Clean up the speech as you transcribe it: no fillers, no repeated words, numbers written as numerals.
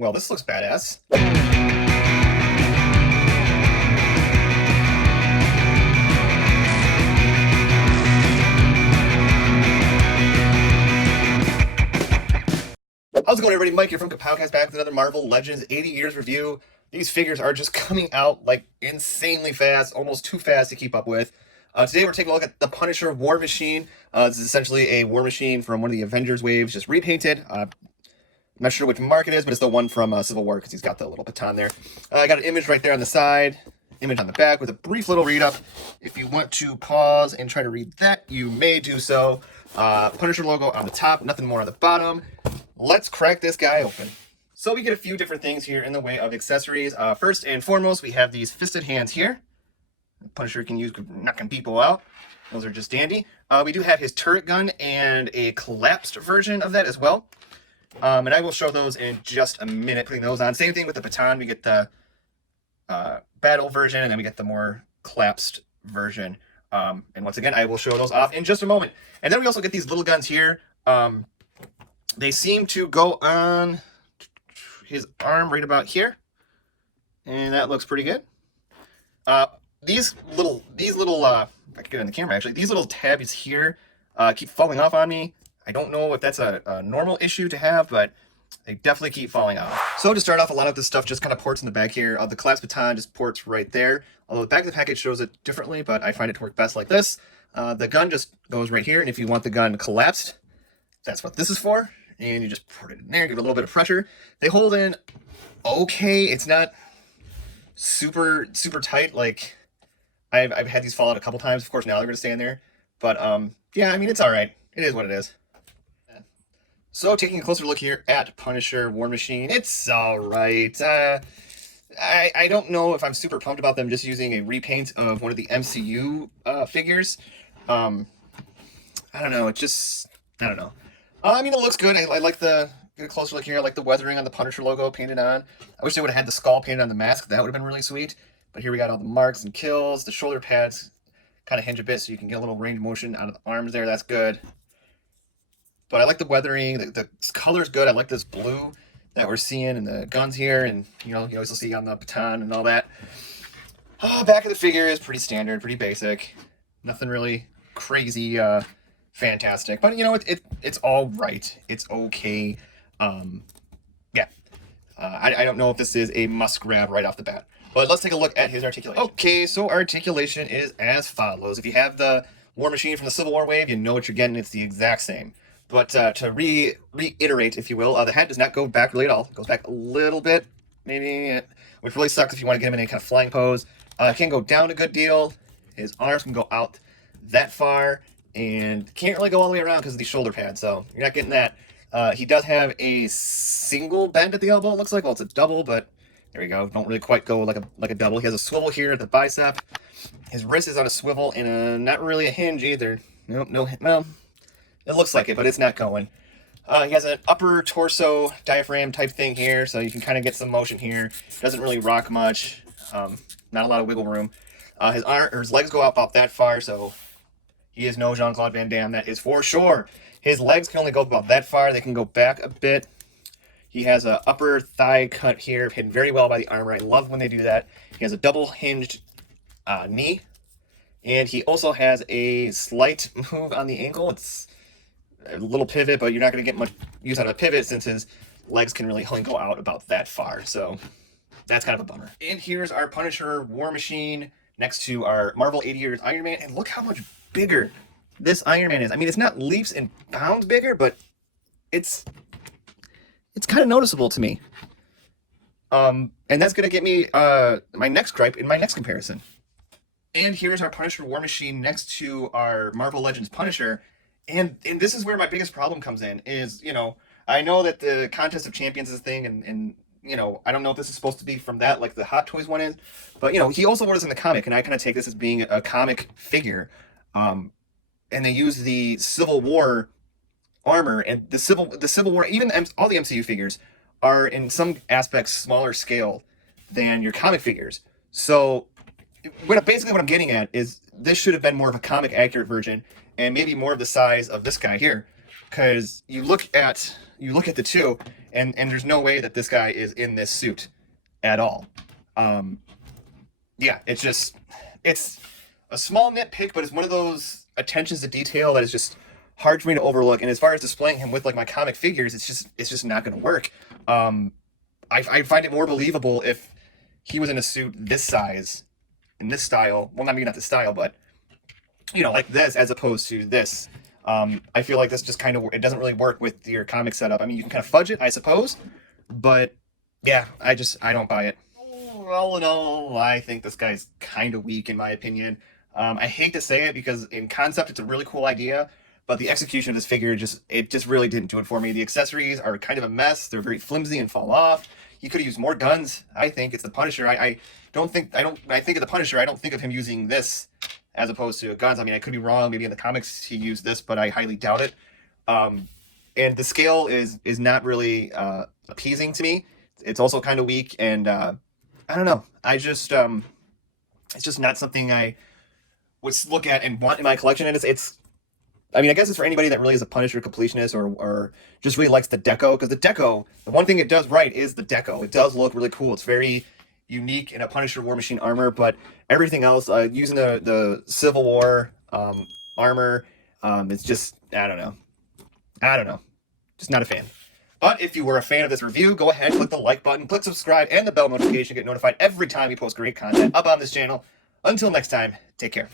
Well, this looks badass. How's it going, everybody? Mike here from Kapowcast, back with another Marvel Legends 80 Years review. These figures are just coming out like insanely fast, almost too fast to keep up with. Today we're taking a look at the Punisher War Machine. This is essentially a War Machine from one of the Avengers waves, just repainted. I'm not sure which mark it is, but it's the one from Civil War because he's got the little baton there. I got an image right there on the side, image on the back with a brief little read-up. If you want to pause and try to read that, you may do so. Punisher logo on the top, nothing more on the bottom. Let's crack this guy open. So we get a few different things here in the way of accessories. First and foremost, we have these fisted hands here. Punisher can use knocking people out. Those are just dandy. We do have his turret gun and a collapsed version of that as well. And I will show those in just a minute, putting those on. Same thing with the baton. We get the battle version, and then we get the more collapsed version. And once again, I will show those off in just a moment. And then we also get these little guns here. They seem to go on his arm right about here. And that looks pretty good. These little, I can get it in the camera actually, these little tabs here keep falling off on me. I don't know if that's a normal issue to have, but they definitely keep falling off. So to start off, a lot of this stuff just kind of ports in the back here. The collapsed baton just ports right there. Although the back of the package shows it differently, but I find it to work best like this. The gun just goes right here, and if you want the gun collapsed, that's what this is for. And you just put it in there, give it a little bit of pressure. They hold in okay. It's not super tight. Like I've had these fall out a couple times. Of course, now they're going to stay in there. But yeah, I mean, it's all right. It is what it is. So taking a closer look here at Punisher War Machine, it's all right. I don't know if I'm super pumped about them just using a repaint of one of the MCU figures. I don't know. I don't know. I mean, it looks good. I like get a closer look here. I like the weathering on the Punisher logo painted on. I wish they would have had the skull painted on the mask. That would have been really sweet. But here we got all the marks and kills. The shoulder pads kind of hinge a bit so you can get a little range of motion out of the arms there. That's good. But I like the weathering. The color's good. I like this blue that we're seeing in the guns here. And, you know, you always see on the baton and all that. Back of the figure is pretty standard, pretty basic. Nothing really crazy fantastic. But, you know, it's all right. It's okay. Yeah. I don't know if this is a must grab right off the bat. But let's take a look at his articulation. Okay, so articulation is as follows. If you have the War Machine from the Civil War wave, you know what you're getting. It's the exact same. But to reiterate, if you will, the hat does not go back really at all. It goes back a little bit, maybe, which really sucks if you want to get him in any kind of flying pose. It can go down a good deal. His arms can go out that far, and can't really go all the way around because of the shoulder pads, so you're not getting that. He does have a single bend at the elbow, it looks like. Well, it's a double, but there we go. Don't really quite go like a double. He has a swivel here at the bicep. His wrist is on a swivel and not really a hinge either. Nope, no, well, it looks like it, but it's not going. He has an upper torso diaphragm type thing here, so you can kind of get some motion here. Doesn't really rock much. Not a lot of wiggle room. His legs go out about that far, so he is no Jean-Claude Van Damme, that is for sure. His legs can only go about that far. They can go back a bit. He has an upper thigh cut here, hidden very well by the armor. I love when they do that. He has a double hinged knee. And he also has a slight move on the ankle. It's a little pivot, but you're not going to get much use out of a pivot since his legs can really only go out about that far. So that's kind of a bummer. And here's our Punisher War Machine next to our Marvel 80 Years Iron Man. And look how much bigger this Iron Man is. I mean, it's not leaps and bounds bigger, but it's kind of noticeable to me. And that's going to get me my next gripe in my next comparison. And here's our Punisher War Machine next to our Marvel Legends Punisher. And this is where my biggest problem comes in is, you know, I know that the Contest of Champions is a thing, and you know, I don't know if this is supposed to be from that, like the Hot Toys one is, but, you know, he also was in the comic, and I kind of take this as being a comic figure. And they use the Civil War armor, and the Civil War, even all the MCU figures are in some aspects smaller scale than your comic figures. So basically what I'm getting at is this should have been more of a comic accurate version, and maybe more of the size of this guy here, because you look at you look at the two, and there's no way that this guy is in this suit at all. Yeah, it's a small nitpick, but it's one of those attentions to detail that is just hard for me to overlook. And as far as displaying him with like my comic figures, it's just not going to work. I find it more believable if he was in a suit this size, in this style. Well, maybe not this style, but like this, as opposed to this. I feel like this just kind of, it doesn't really work with your comic setup. I mean, you can kind of fudge it, I suppose, but yeah, I don't buy it. All in all, I think this guy's kind of weak in my opinion. I hate to say it because in concept it's a really cool idea, but the execution of this figure just really didn't do it for me. The accessories are kind of a mess. They're very flimsy and fall off. You could have used more guns. I think it's the Punisher. When I think of the Punisher, I don't think of him using this as opposed to guns. I mean, I could be wrong. Maybe in the comics he used this, but I highly doubt it. And the scale is not really appeasing to me. It's also kind of weak, and I don't know. It's just not something I would look at and want in my collection. And I mean, I guess it's for anybody that really is a Punisher completionist or just really likes the deco. Because the deco, the one thing it does right is the deco. It does look really cool. It's very unique in a Punisher War Machine armor, but everything else, using the Civil War armor, it's just, I don't know. Just not a fan. But if you were a fan of this review, go ahead, click the like button, click subscribe, and the bell notification to get notified every time we post great content up on this channel. Until next time, take care.